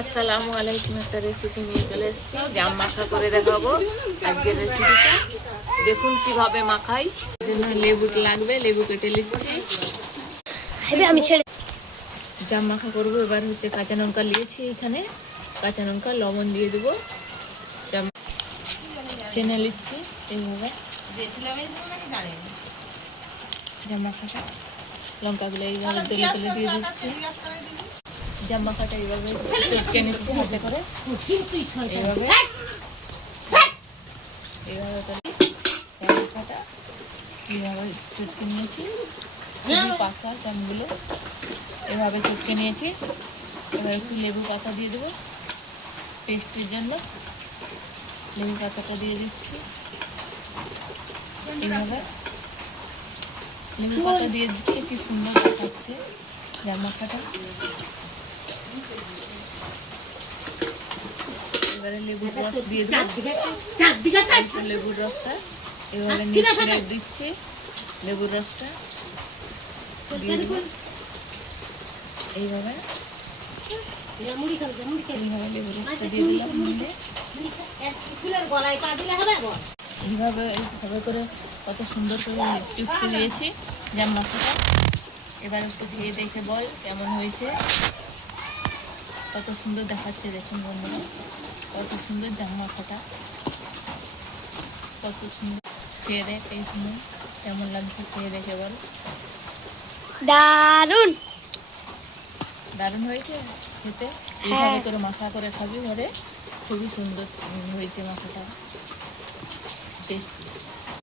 আসসালামু আলাইকুম। একটা রেসিপি নিয়ে চলে এসেছি, জাম মাখা করে দেখাবো আজকের রেসিপিটা। দেখুন কিভাবে মাখাই। জন্য লেবু লাগবে, লেবু কেটে নিচ্ছি। আমি ছেড়ে জাম মাখা করবো। এবার হচ্ছে কাঁচা লঙ্কা নিয়েছি, এখানে কাঁচা লঙ্কা লবণ দিয়ে দেবো। জাম চেনে নিচ্ছি এইভাবে। জাম মাখাটা লঙ্কাগুলো এইভাবে তেলে তেলে দিয়ে দিচ্ছি। জাম মাখাটা এইভাবে চটকে নিচ্ছি হাতে করে, এইভাবে এইভাবে করে জাম মাখাটা এইভাবে চটকে নিয়েছি। পাতা জামগুলো এভাবে চটকে নিয়েছি। এবার একটু লেবু পাতা দিয়ে দেবো টেস্টের জন্য। লেবু পাতাটা দিয়ে দিচ্ছি এইভাবে। লেবু পাতা দিয়ে দিচ্ছে, কি সুন্দর দেখাচ্ছে জাম মাখাটা। এবারে লেবুর রস দিয়ে দেবো। লেবুর রসটা এভাবে নিয়ে দিচ্ছি। লেবুর রসটা দিয়ে দেবো এইভাবে। এইভাবে লেবুর রসটা দিয়ে দিলাম। এইভাবে এইভাবে করে কত সুন্দর করে টিপতে দিয়েছি জাম মাখাটা। এবার একটু খেয়ে দেখে বল কেমন হয়েছে। কত সুন্দর দেখাচ্ছে দেখুন বন্ধুরা, কত সুন্দর জাম মাখাটা, কত সুন্দর। খেয়ে দেখ এই সময় কেমন লাগছে, খেয়ে দেখে বল। দারুন দারুণ হয়েছে খেতে। এইভাবে করে মাখা করে খাবি ঘরে, খুবই সুন্দর হয়েছে মাখাটা, টেস্টি।